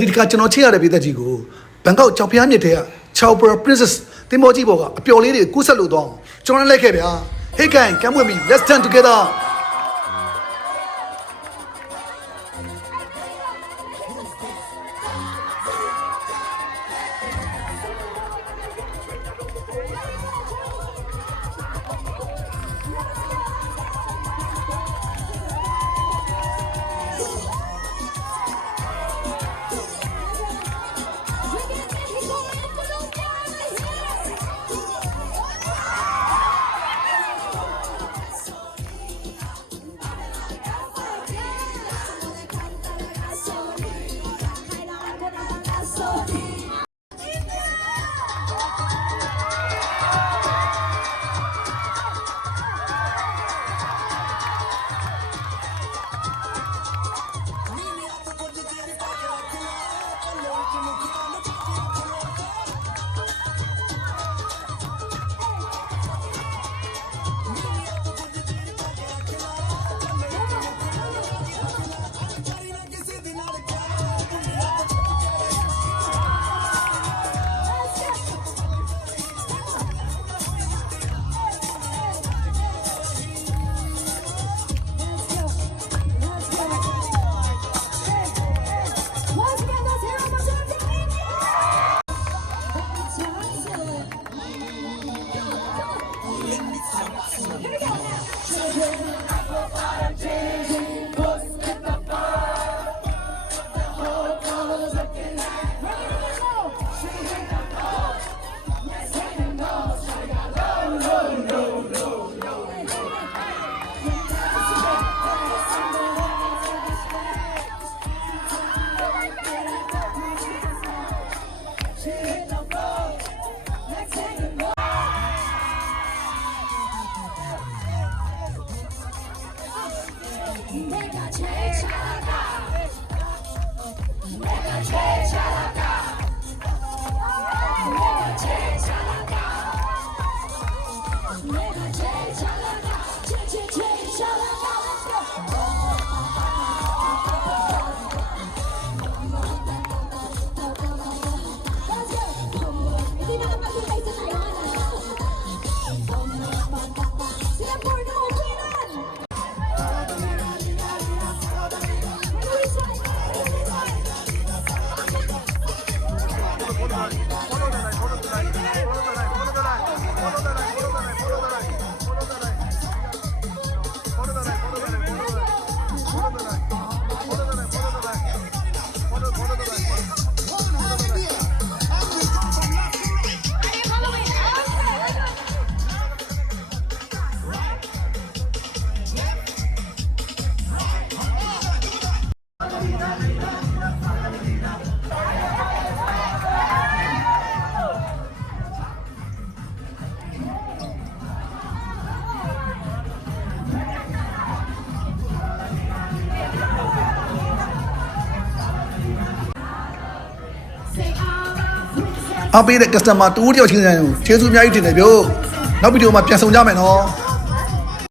ဒီတခါကျွန်တော်ချစ်ရတဲ့ပြည်သက်ကြီးကိုဘန်ကောက်ကြောင်ဖျားမြစ်ထဲက Chowper Princess တင်မောကြီးဘောကအပျော်လေးတွေကူးဆက်လို့တော့ကျွန်တော်လည်းလိုက်ခဲ့ဗျာ Hey gang come with me let's turn togetherအားပေးတဲ့ customer တူတယောက်ချင်းတိုင်းကိုကျေးဇူးအများကြီးတင်တယ်ဗျို့နောက်ဗီဒီယိုမှာပြန်ဆောင်ကြမယ်နော်